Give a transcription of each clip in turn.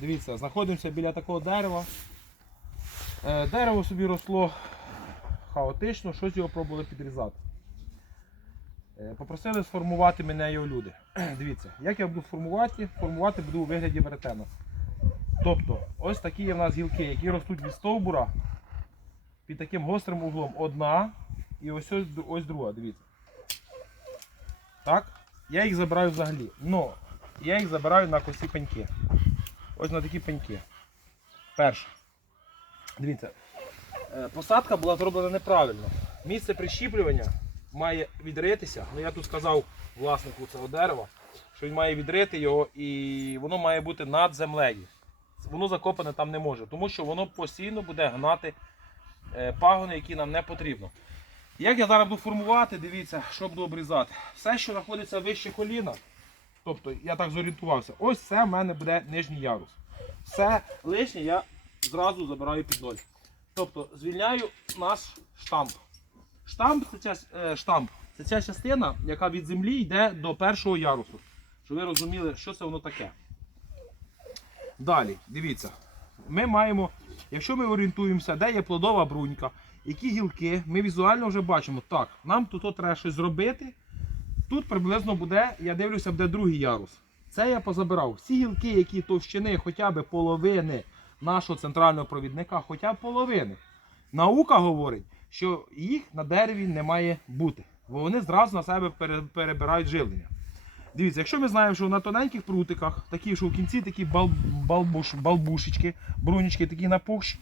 дивіться, знаходимося біля такого дерева. Е, Дерево собі росло хаотично, щось його пробували підрізати. Е, Попросили сформувати мене його люди. Дивіться, як я буду формувати, формувати буду у вигляді веретена. Тобто, ось такі є в нас гілки, які ростуть від стовбура під таким гострим углом. Одна і ось ось, друга, дивіться. Так? Я їх забираю взагалі. Но я їх забираю на косі пеньки. Ось на такі пеньки. Перше. Дивіться. е, Посадка була зроблена неправильно. Місце прищіплювання має відритися. Ну я тут сказав власнику цього дерева, що він має відрити його і воно має бути над землею. Воно закопане там не може, тому що воно постійно буде гнати е, пагони, які нам не потрібно. Як я зараз буду формувати, дивіться, що буду обрізати. Все, що знаходиться вище коліна, тобто я так зорієнтувався, ось це в мене буде нижній ярус. Все лишнє я зразу забираю під ноль. Тобто звільняю наш штамп. Штамп це, ця, е, штамп це ця частина, яка від землі йде до першого ярусу. Щоб ви розуміли, що це воно таке. Далі, дивіться, ми маємо, якщо ми орієнтуємося, де є плодова брунька, які гілки, ми візуально вже бачимо, так, нам тут треба щось зробити. Тут приблизно буде, я дивлюся, буде другий ярус. Це я позабирав. Всі гілки, які товщини хоча б половини нашого центрального провідника, хоча б половини. Наука говорить, що їх на дереві не має бути, бо вони зразу на себе перебирають живлення. Дивіться, якщо ми знаємо, що на тоненьких прутиках, такі, що в кінці такі бал, балбуш, балбушечки, брунічки такі напухші,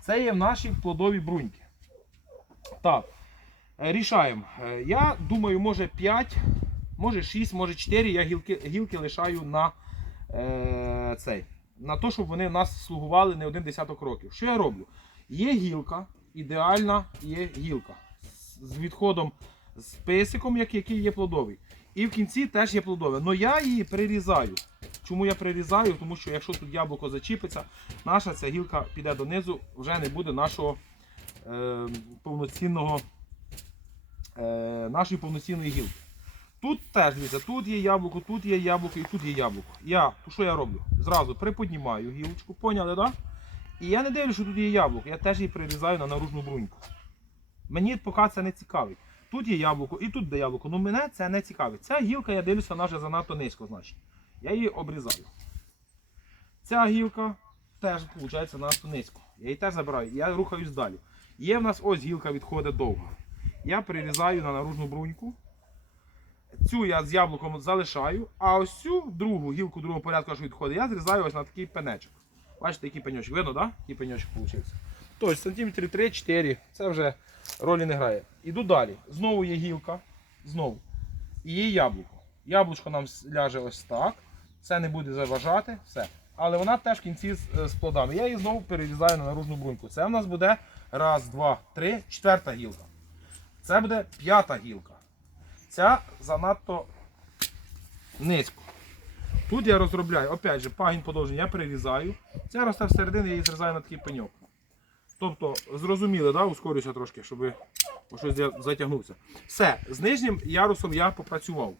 це є в наші плодові бруньки. Так, рішаємо. Е, Я думаю, може 5, може 6, може 4 я гілки, гілки лишаю на е, цей. На те, щоб вони нас слугували не один десяток років. Що я роблю? Є гілка, ідеальна є гілка. з- відходом з писиком, який є плодовий. І в кінці теж є плодове. Але я її прирізаю. Чому я прирізаю? Тому що якщо тут яблуко зачіпиться, наша ця гілка піде донизу, вже не буде нашого е, повноцінного е, нашої повноцінної гілки. Тут теж дивіться, тут є яблуко, тут є яблуко і тут є яблуко. Я, то що я роблю? Зразу приподнімаю гілочку, поняли, так? Да? І я не дивлюся, що тут є яблуко, я теж її прирізаю на наружну бруньку. Мені поки це не цікавить. Тут є яблуко і тут де яблуко. Ну мене це не цікавить. Ця гілка, я дивлюся, вона вже занадто низько, значить. Я її обрізаю. Ця гілка теж, виходить, занадто низько. Я її теж забираю. Я рухаюсь далі. Є в нас ось гілка відходить довго. Я прирізаю на наружну бруньку. Цю я з яблуком залишаю, а ось цю другу гілку другого порядку, що відходить, я зрізаю ось на такий пенечок. Бачите, який пеньочок. Видно, так? Да? Який пеньочок вийшов. Тобто сантиметрів 3-4, це вже ролі не грає. Іду далі. Знову є гілка. Знову. І є яблуко. Яблучко нам ляже ось так. Це не буде заважати. Все. Але вона теж в кінці з, з плодами. Я її знову перерізаю на наружну бруньку. Це в нас буде раз, два, три, четверта гілка. Це буде п'ята гілка. Ця занадто низько. Тут я розробляю, опять же, пагін подовження я перерізаю. Ця росте всередині, я її зрізаю на такий пеньок. Тобто, зрозуміли, да? ускорюся трошки, щоб щось затягнувся. Все, з нижнім ярусом я попрацював.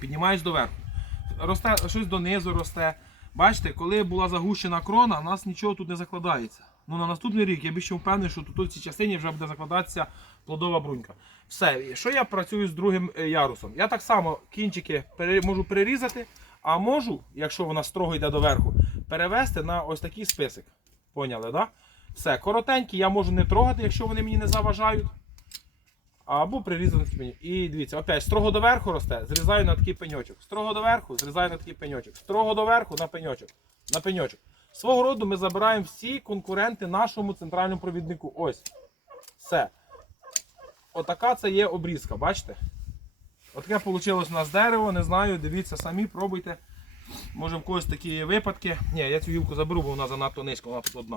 Піднімаюсь доверху. Росте, щось донизу росте. Бачите, коли була загущена крона, у нас нічого тут не закладається. Ну, на наступний рік я більше впевнений, що тут в цій частині вже буде закладатися плодова брунька. Все, що я працюю з другим е, ярусом? Я так само кінчики можу перерізати, а можу, якщо вона строго йде доверху, перевести на ось такий список. Поняли, да? Все, коротенькі, я можу не трогати, якщо вони мені не заважають. Або прирізати пеньок. І дивіться, опять строго доверху росте, зрізаю на такий пеньочок. Строго доверху, зрізаю на такий пеньочок. Строго доверху на пеньочок. На пеньочок. Свого роду ми забираємо всі конкуренти нашому центральному провіднику. Ось. Все. Отака це є обрізка, бачите? Отаке вийшло у нас дерево, не знаю, дивіться самі, пробуйте. Може в когось такі є випадки. Ні, я цю гілку заберу, бо вона занадто низько, вона тут одна.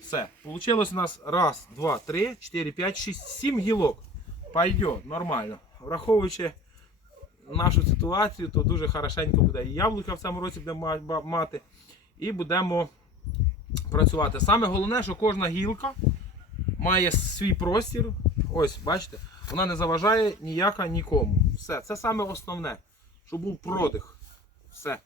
Все. Получилось у нас раз, два, три, чотири, п'ять, шість, сім гілок. Пойдет, нормально. Враховуючи нашу ситуацію, то дуже хорошенько буде. І яблука в цьому році будемо мати. І будемо працювати. Саме головне, що кожна гілка має свій простір. Ось, бачите, вона не заважає ніяка нікому. Все, це саме основне, щоб був продих. Все.